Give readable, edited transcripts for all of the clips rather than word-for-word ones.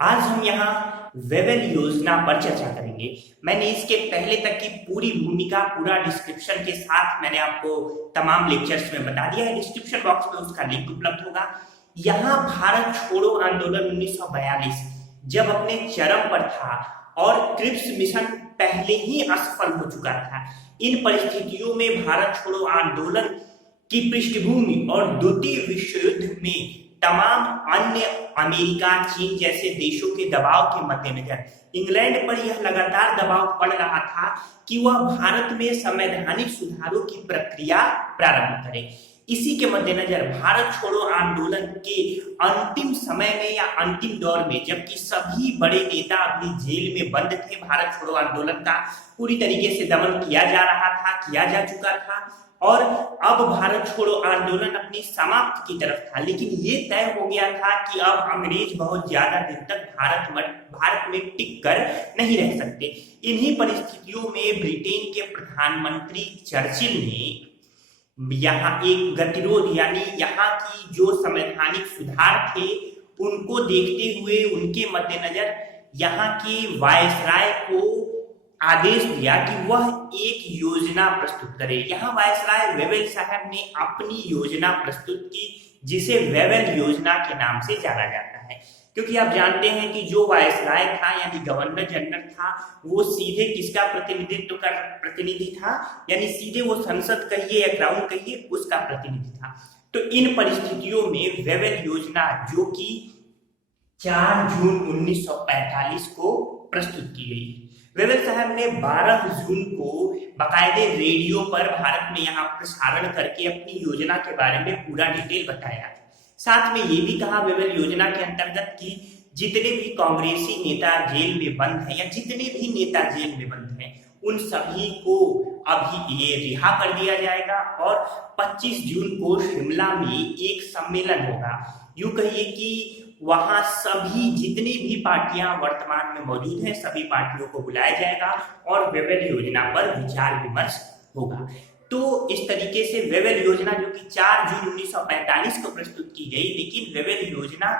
आज हम यहाँ वेवेल योजना पर चर्चा करेंगे। मैंने इसके पहले तक की पूरी भूमिका पूरा डिस्क्रिप्शन के साथ मैंने आपको तमाम लेक्चर्स में बता दिया है। डिस्क्रिप्शन बॉक्स में उसका लिंक उपलब्ध होगा। यहाँ भारत छोड़ो आंदोलन 1942 जब अपने चरम पर था और क्रिप्स मिशन पहले ही असफल हो चुका था, इन परिस्थितियों में भारत छोड़ो आंदोलन की पृष्ठभूमि और द्वितीय विश्व युद्ध में तमाम अन्य अमेरिका, चीन जैसे देशों के दबाव के मद्देनजर इंग्लैंड पर यह लगातार दबाव पड़ रहा था कि वह भारत में संवैधानिक सुधारों की प्रक्रिया प्रारंभ करे। इसी के मद्देनजर भारत छोड़ो आंदोलन के अंतिम समय में या अंतिम दौर में, जबकि सभी बड़े नेता अभी जेल में बंद थे, भारत छोड़ो आंदोलन का पूरी तरीके से दमन किया जा रहा था, किया जा चुका था और अब भारत छोड़ो आंदोलन अपनी समाप्ति की तरफ था। लेकिन ये तय हो गया था कि अब अंग्रेज बहुत ज्यादा दिन तक भारत में टिक कर नहीं रह सकते। इन्हीं परिस्थितियों में ब्रिटेन के प्रधानमंत्री चर्चिल ने यहाँ एक गतिरोध यानी यहाँ की जो संवैधानिक सुधार थे उनको देखते हुए उनके मद्देनजर यहाँ के वायसराय को आदेश दिया कि वह एक योजना प्रस्तुत करे। यहाँ वायसराय वेवेल साहब ने अपनी योजना प्रस्तुत की, जिसे वेवेल योजना के नाम से जाना जाता है। क्योंकि आप जानते हैं कि जो वायसराय था यानी गवर्नर जनरल था, वो सीधे किसका प्रतिनिधि था, यानी सीधे वो संसद कहिए या क्राउन कहिए उसका प्रतिनिधि था। तो इन परिस्थितियों में वेवेल योजना, जो कि 4 जून 1945 को प्रस्तुत की गई, वेवेल साहब ने 12 जून को बाकायदे रेडियो पर भारत में यहाँ प्रसारण करके अपनी योजना के बारे में पूरा डिटेल बताया। साथ में ये भी कहा वेवेल योजना के अंतर्गत कि जितने भी कांग्रेसी नेता जेल में बंद हैं या जितने भी नेता जेल में बंद हैं उन सभी को अभी ये रिहा कर दिया जाएगा और 25 जून को शिमला में एक सम्मेलन होगा। यूं कहिए कि वहां सभी जितनी भी पार्टियां वर्तमान में मौजूद हैं सभी पार्टियों को बुलाया जाएगा और वेवेल योजना पर विचार विमर्श होगा। तो इस तरीके से वेवेल योजना, जो कि 4 जून 1945 को प्रस्तुत की गई, लेकिन वेवेल योजना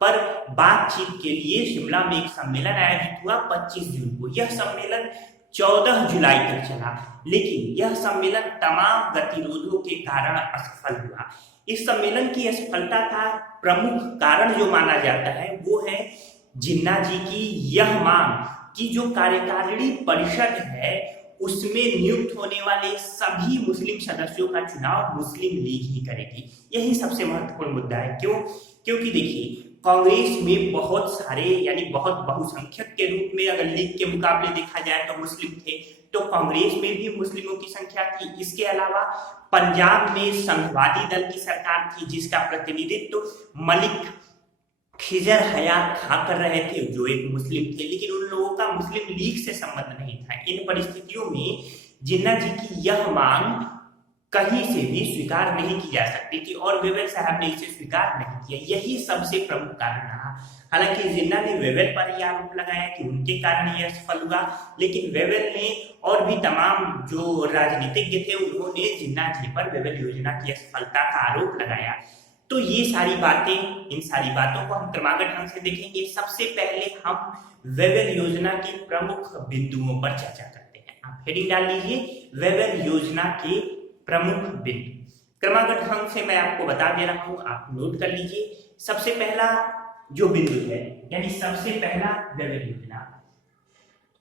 पर बातचीत के लिए शिमला में एक सम्मेलन आयोजित हुआ 25 जून को। यह सम्मेलन 14 जुलाई तक चला, लेकिन यह सम्मेलन तमाम गतिरोधों के कारण असफल हुआ। इस सम्मेलन की असफलता का प्रमुख कारण जो माना जाता है वो है जिन्ना जी की यह मांग कि जो कार्यकारिणी परिषद है उसमें नियुक्त होने वाले सभी मुस्लिम सदस्यों का चुनाव मुस्लिम लीग ही करेगी। यही सबसे महत्वपूर्ण मुद्दा है। क्यों? क्योंकि देखिए, कांग्रेस में बहुत सारे यानी बहुत बहुसंख्यक के रूप में अगर लीग के मुकाबले देखा जाए तो मुस्लिम थे, तो कांग्रेस में भी मुस्लिमों की संख्या थी। इसके अलावा पंजाब में संघवादी दल की सरकार थी जिसका प्रतिनिधित्व मलिक खिजर हयात खां कर रहे थे, जो एक मुस्लिम थे, लेकिन उन लोगों का मुस्लिम लीग से संबंध नहीं था। इन परिस्थितियों में जिन्ना जी की यह मांग कहीं से भी स्वीकार नहीं की जा सकती थी और वेवेल साहब ने इसे स्वीकार नहीं किया। यही सबसे प्रमुख कारण रहा। हालांकि जिन्ना ने वेवेल पर यह आरोप लगाया कि उनके कारण यह सफल हुआ, लेकिन वेवेल ने और भी तमाम जो राजनीतिज्ञ थे उन्होंने जिन्ना जी पर वेवेल योजना की असफलता का आरोप लगाया। तो ये सारी बातें, इन सारी बातों को हम क्रमागत ढंग से देखेंगे। सबसे पहले हम वेवेल योजना के प्रमुख बिंदुओं पर चर्चा करते हैं। आप हेडिंग डाल लीजिए, वेवेल योजना के प्रमुख बिंदु। क्रमागत ढंग से मैं आपको बता दे रहा हूं, आप नोट कर लीजिए। सबसे पहला जो बिंदु है यानी सबसे पहला वेवेल योजना,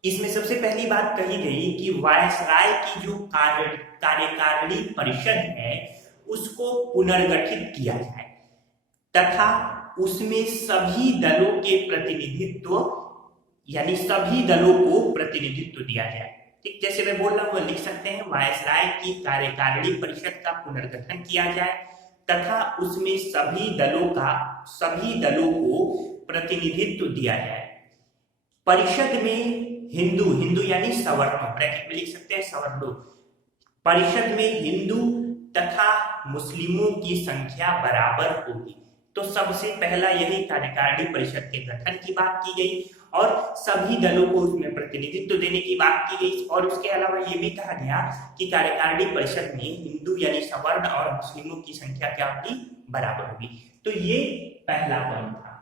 इसमें सबसे पहली बात कही गई कि वायसराय की जो कार्यकारिणी परिषद है उसको पुनर्गठित किया जाए तथा उसमें सभी दलों के प्रतिनिधित्व यानी सभी दलों को प्रतिनिधित्व दिया जाए। ठीक, जैसे मैं बोल रहा हूँ लिख सकते हैं, वायसराय की कार्यकारिणी परिषद का पुनर्गठन किया जाए तथा उसमें सभी दलों को प्रतिनिधित्व दिया जाए। परिषद में हिंदू यानी सवर्णों, ब्रैकेट में लिख सकते हैं सवर्णों, परिषद में हिंदू तथा मुस्लिमों की संख्या बराबर होगी। तो सबसे पहला यही कार्यकारिणी परिषद के गठन की बात की गई और सभी दलों को उसमें प्रतिनिधित्व देने की बात की गई। और उसके अलावा ये भी कहा गया कि कार्यकारिणी परिषद में हिंदू यानी सवर्ण और मुस्लिमों की संख्या क्या होगी, बराबर होगी। तो ये पहला पॉइंट था।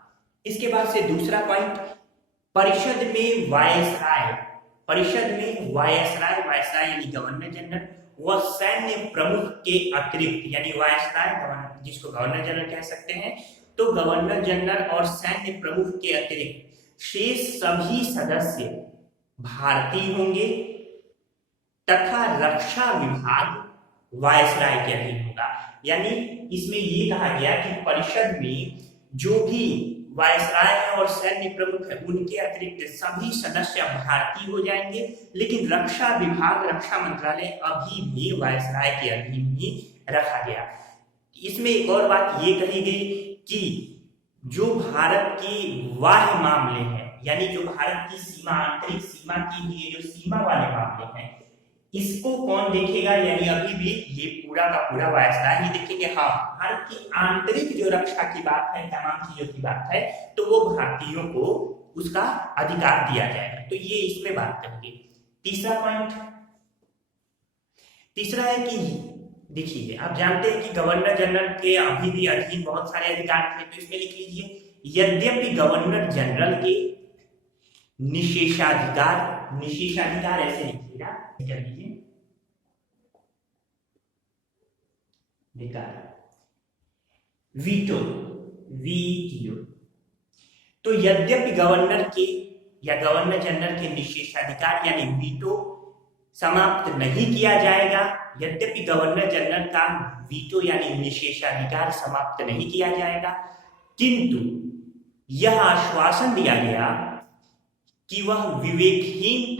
इसके बाद से दूसरा पॉइंट, परिषद में वायसराय, परिषद में वायसराय, वायसराय यानी गवर्नर जनरल व सैन्य प्रमुख के अतिरिक्त, यानी वायसराय गवर्नर, जिसको गवर्नर जनरल कह सकते हैं, तो गवर्नर जनरल और सैन्य प्रमुख के अतिरिक्त शेष सभी सदस्य भारतीय होंगे तथा रक्षा विभाग वायसराय के अधीन होगा। यानी इसमें ये कहा गया कि परिषद में जो भी वायसराय है और सैन्य प्रमुख है उनके अतिरिक्त सभी सदस्य भारतीय हो जाएंगे, लेकिन रक्षा विभाग, रक्षा मंत्रालय अभी भी वायसराय के अधीन ही रखा गया। इसमें एक और बात ये कही गई कि जो भारत के बाह्य मामले हैं, यानी जो भारत की सीमा, आंतरिक सीमा की लिए जो सीमा वाले मामले हैं, इसको कौन देखेगा, यानी अभी भी ये पूरा का पूरा वायसराय ही देखेंगे। हाँ, भारत की आंतरिक जो रक्षा की बात है, तमाम चीजों की बात है, तो वो भारतीयों को उसका अधिकार दिया जाएगा। तो ये इसमें बात करेंगे। तीसरा पॉइंट, तीसरा है कि देखिए, आप जानते हैं कि गवर्नर जनरल के अभी भी अधीन बहुत सारे अधिकार थे, तो इसमें लिख लीजिए, यद्यपि गवर्नर जनरल के निषेधाधिकार, निषेधाधिकार ऐसे लिखिएगा, कर लीजिए, बेकार, वीटो, वीटीओ। तो यद्यपि गवर्नर के या गवर्नर जनरल के निषेधाधिकार यानी वीटो समाप्त नहीं किया जाएगा, यद्यपि गवर्नर जनरल का वीटो यानी निषेधाधिकार समाप्त नहीं किया जाएगा, किंतु यह आश्वासन दिया गया कि वह विवेकहीन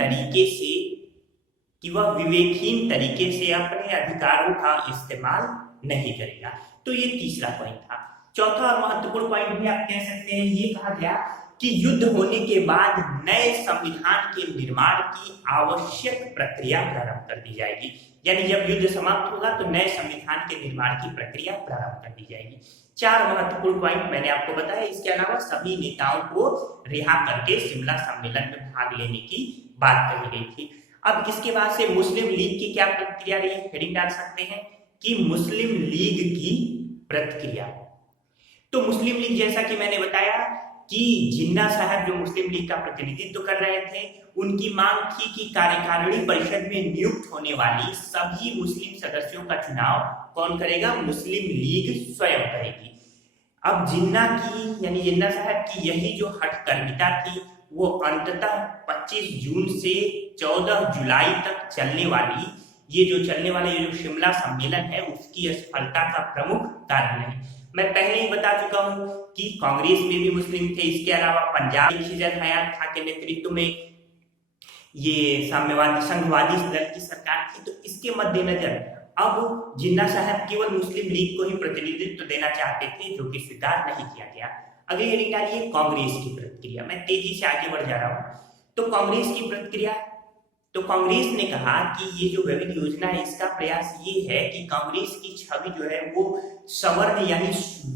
तरीके से अपने अधिकारों का इस्तेमाल नहीं करेगा। तो ये तीसरा पॉइंट था। चौथा और महत्वपूर्ण पॉइंट भी आप कह सकते हैं, ये कहा गया कि युद्ध होने के बाद नए संविधान के निर्माण की आवश्यक प्रक्रिया प्रारंभ कर दी जाएगी। यानी जब युद्ध समाप्त होगा तो नए संविधान के निर्माण की प्रक्रिया प्रारंभ कर दी जाएगी। चार महत्वपूर्ण पॉइंट मैंने आपको बताया। इसके अलावा सभी नेताओं को रिहा करके शिमला सम्मेलन में भाग लेने की बात कही गई थी। अब इसके बाद से मुस्लिम लीग की क्या प्रतिक्रिया रही, हेडिंग डाल सकते हैं कि मुस्लिम लीग की प्रतिक्रिया। तो मुस्लिम लीग, जैसा कि मैंने बताया कि जिन्ना साहब जो मुस्लिम लीग का प्रतिनिधित्व कर रहे थे, उनकी मांग थी कि कार्यकारिणी परिषद में नियुक्त होने वाली सभी मुस्लिम सदस्यों का चुनाव कौन करेगा, मुस्लिम लीग स्वयं करेगी। अब जिन्ना की यानी जिन्ना साहब की यही जो हठकर्मिता थी, वो अंततः 25 जून से 14 जुलाई तक चलने वाली ये जो शिमला सम्मेलन है उसकी असफलता का प्रमुख कारण है। मैं पहले ही बता चुका हूं कि कांग्रेस में भी मुस्लिम थे, इसके अलावा पंजाब में खिजर हयात खां के नेतृत्व में ये साम्यवादी संघवादी दल की सरकार थी। तो इसके मद्देनजर अब जिन्ना साहब केवल मुस्लिम लीग को ही प्रतिनिधित्व देना चाहते थे, जो कि स्वीकार नहीं किया गया। अगली हेडिंग डालिए कांग्रेस की प्रतिक्रिया। मैं तेजी से आगे बढ़ जा रहा हूं। तो कांग्रेस की प्रतिक्रिया, तो कांग्रेस ने कहा कि ये जो वेवेल योजना है इसका प्रयास ये है कि कांग्रेस की छवि जो है वो सवर्ण यानी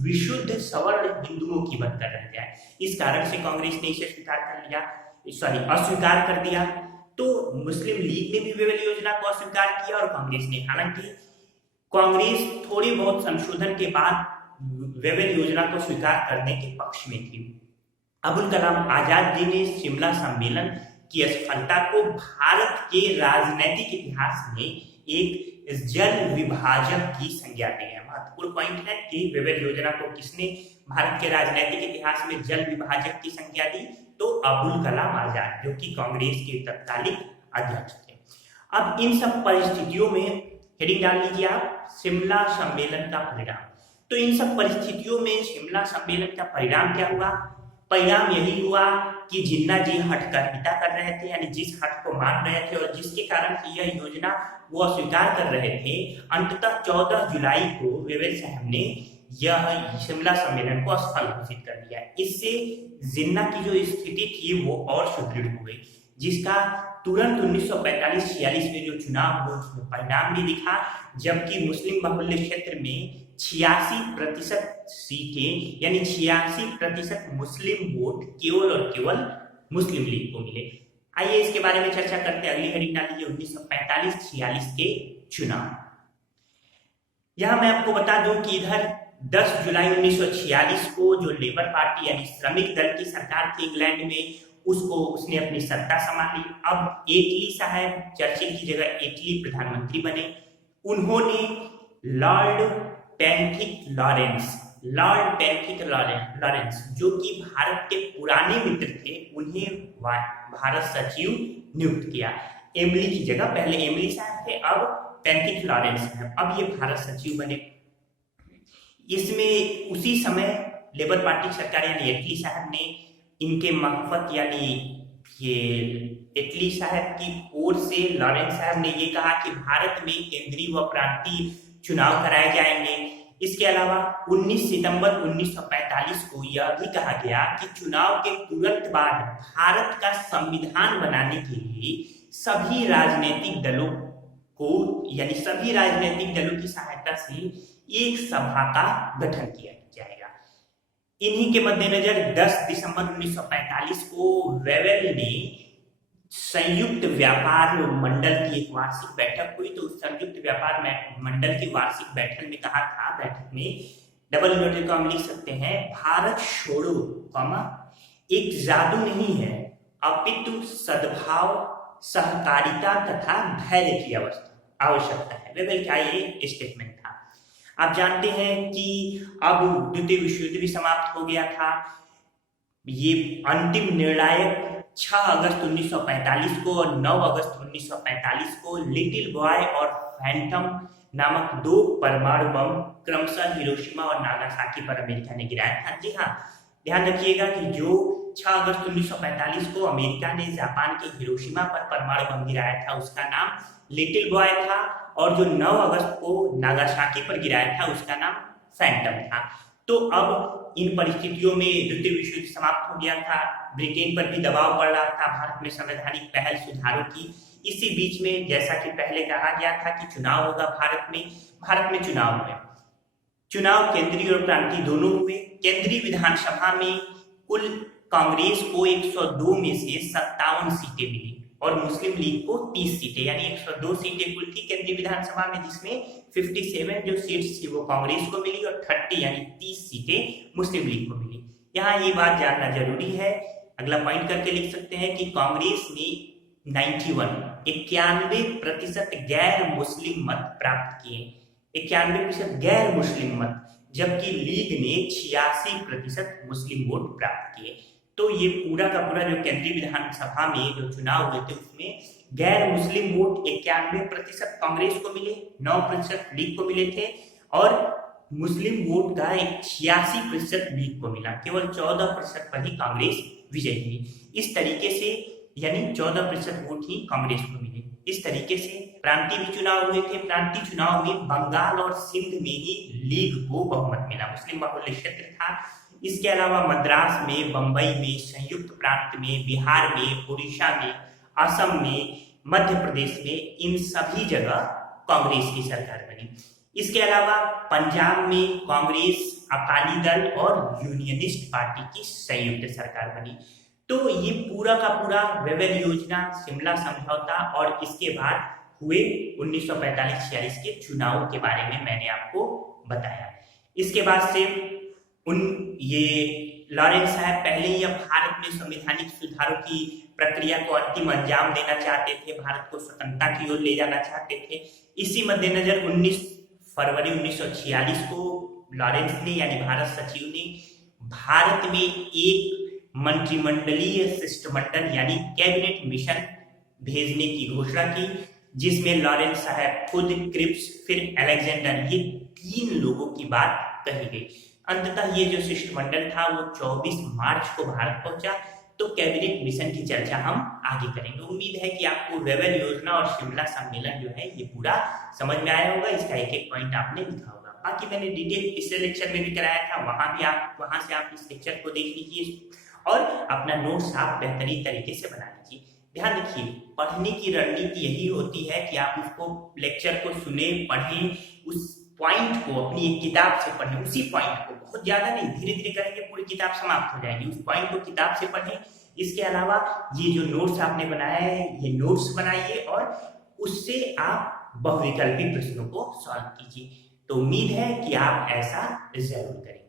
विशुद्ध सवर्ण हिंदुओं की बनकर रह जाए। इस कारण से कांग्रेस ने इसे अस्वीकार कर दिया। तो मुस्लिम लीग ने भी वेवेल योजना को अस्वीकार किया और कांग्रेस ने। हालांकि कांग्रेस थोड़ी बहुत संशोधन के बाद वेवेल योजना को स्वीकार करने के पक्ष में थी। अबुल कलाम आजाद जी ने शिमला सम्मेलन की असफलता को भारत के राजनीतिक इतिहास में एक जल विभाजक की संज्ञा दी है। महत्वपूर्ण पॉइंट है कि वेवेल योजना को किसने भारत के राजनीतिक इतिहास में जल विभाजक की संज्ञा दी, तो अबुल कलाम आजाद, जो कि कांग्रेस के तत्कालीन अध्यक्ष थे। अब इन सब परिस्थितियों में हेडिंग डाल लीजिए आप, शिमला सम्मेलन का परिणाम। तो इन सब परिस्थितियों में शिमला सम्मेलन का परिणाम क्या हुआ? परिणाम यही हुआ कि जिन्ना जी हठकर्मिता कर रहे थे, यानी जिस हट को मान रहे थे और जिसके कारण यह योजना वो अस्वीकार कर रहे थे, अंततः 14 जुलाई को वेवेल साहब ने यह शिमला सम्मेलन को असफल घोषित कर दिया। इससे जिन्ना की जो स्थिति थी वो और सुदृढ़ हो गई, जिसका तुरंत 1945-46 में जो चुनाव हुआ उसमें परिणाम भी दिखा, जबकि मुस्लिम बहुल्य क्षेत्र में 86% सीटें यानी 86% मुस्लिम वोट केवल और केवल मुस्लिम लीग को मिले। आइए इसके बारे में चर्चा करते हैं। अगली हेडिंग डाल लीजिए 1945-46 के चुनाव। यहां मैं आपको बता दूं कि इधर 10 जुलाई 1946 को जो लेबर पार्टी यानी श्रमिक दल की सरकार थी इंग्लैंड में, उसने अपनी सत्ता संभाली। अब एटली साहब चर्चिल की जगह एटली प्रधानमंत्री बने। उन्होंने लॉर्ड पेंथिक लॉरेंस जो कि भारत के पुराने मित्र थे, उन्हें भारत सचिव नियुक्त किया। एमली की जगह, पहले एमली साहब थे, अब पेंथिक लॉरेंस साहब, अब ये भारत सचिव बने। इसमें उसी समय लेबर पार्टी सरकार यानी एटली साहब ने इनके मार्फत यानी ये एटली साहब की ओर से लॉरेंस साहब ने ये कहा कि भारत में केंद्रीय व प्रांतीय चुनाव कराए जाएंगे। इसके अलावा 19 सितंबर 1945 को यह भी कहा गया कि चुनाव के तुरंत बाद भारत का संविधान बनाने के लिए सभी राजनीतिक दलों की सहायता से एक सभा का गठन किया जाएगा। इन्हीं के मद्देनजर 10 दिसंबर 1945 को वेवेल ने संयुक्त व्यापार मंडल की एक वार्षिक बैठक हुई। तो संयुक्त व्यापार मंडल की वार्षिक बैठक में कहा था, बैठक में डबल इन्वर्टेड कॉमा लिख सकते हैं, भारत छोड़ो एक जादू नहीं है, अपितु सद्भाव, सहकारिता तथा धैर्य की आवश्यकता है। वेवेल का ये स्टेटमेंट था। आप जानते हैं कि अब द्वितीय विश्व युद्ध भी समाप्त हो गया था। ये अंतिम निर्णायक 6 अगस्त 1945 को और 9 अगस्त 1945 को लिटिल बॉय और फैंटम नामक 2 परमाणु बम क्रमशः हिरोशिमा और नागासाकी पर अमेरिका ने गिराया था। जी हाँ, ध्यान रखिएगा कि जो 6 अगस्त 1945 को अमेरिका ने जापान के हिरोशिमा पर परमाणु बम गिराया था उसका नाम लिटिल बॉय था, और जो 9 अगस्त को नागासाकी पर गिराया था उसका नाम फैंटम था। तो अब इन परिस्थितियों में द्वितीय विश्व युद्ध समाप्त हो गया था, ब्रिटेन पर भी दबाव पड़ रहा था भारत में संवैधानिक पहल सुधारों की। इसी बीच में जैसा कि पहले कहा गया था कि चुनाव होगा भारत में चुनाव हुए। चुनाव केंद्रीय और प्रांतीय दोनों हुए। केंद्रीय विधानसभा में कुल कांग्रेस को 102 में से 57 सीटें मिली और मुस्लिम लीग को 30 सीटें, यानी 102 सीटें कुल थी केंद्रीय विधानसभा में, जिसमें 57 जो सीट्स थी वो कांग्रेस को मिली और 30 यानी 30 सीटें मुस्लिम लीग को मिली। यहाँ ये बात जानना जरूरी है, अगला पॉइंट करके लिख सकते हैं कि कांग्रेस ने 91% गैर मुस्लिम मत प्राप्त किए, 91% गैर मुस्लिम मत, जबकि लीग ने 86% मुस्लिम वोट प्राप्त किए। तो ये पूरा का पूरा जो केंद्रीय विधानसभा में जो चुनाव हुए थे उसमें गैर मुस्लिम वोट 91% कांग्रेस को मिले, 9% लीग को मिले थे, और मुस्लिम वोट का 86% लीग को मिला, केवल 14% पर ही कांग्रेस विजयी हुई। इस तरीके से यानी 14% वोट ही कांग्रेस को मिले। इस तरीके से प्रांतीय भी चुनाव हुए थे। प्रांतीय चुनाव में बंगाल और सिंध में ही लीग को बहुमत मिला, मुस्लिम बहुल्य क्षेत्र था। इसके अलावा मद्रास में, बंबई में, संयुक्त प्रांत में, बिहार में, उड़ीसा में, असम में, मध्य प्रदेश में, इन सभी जगह कांग्रेस की सरकार बनी। इसके अलावा पंजाब में कांग्रेस, अकाली दल और यूनियनिस्ट पार्टी की संयुक्त सरकार बनी। तो ये पूरा का पूरा वेवेल योजना, शिमला समझौता और इसके बाद हुए 1945-46 के चुनाव के बारे में मैंने आपको बताया। इसके बाद से ये लॉरेंस साहब पहले ही अब भारत में संवैधानिक सुधारों की प्रक्रिया को अंतिम अंजाम देना चाहते थे, भारत को स्वतंत्रता की ओर ले जाना चाहते थे। इसी मद्देनजर 19 फरवरी 1946 को लॉरेंस ने यानी भारत सचिव ने भारत में एक मंत्रिमंडलीय शिष्टमंडल यानी कैबिनेट मिशन भेजने की घोषणा की, जिसमें लॉरेंस साहब खुद, क्रिप्स, फिर अलेक्जेंडर, ये 3 लोगों की बात कही गई। अंततः ये जो शिष्टमंडल था वो 24 मार्च को भारत पहुंचा। तो कैबिनेट मिशन की चर्चा हम आगे करेंगे। उम्मीद है कि आपको वेवेल योजना और शिमला सम्मेलन जो है ये पूरा समझ में आया होगा, इसका एक एक पॉइंट आपने लिखा होगा। बाकी मैंने डिटेल पिछले लेक्चर में भी कराया था, वहां से आप इस लेक्चर को देख लीजिए और अपना नोट्स आप बेहतरीन तरीके से बना लीजिए। ध्यान रखिए, पढ़ने की रणनीति यही होती है कि आप उसको लेक्चर को सुने, पढ़ें, उस पॉइंट को अपनी एक किताब से पढ़ें, उसी पॉइंट को, बहुत ज्यादा नहीं, धीरे धीरे करेंगे पूरी किताब समाप्त हो जाएगी। उस पॉइंट को किताब से पढ़ें। इसके अलावा ये जो नोट्स आपने बनाया है ये नोट्स बनाइए और उससे आप बहुविकल्पी प्रश्नों को सॉल्व कीजिए। तो उम्मीद है कि आप ऐसा जरूर करें।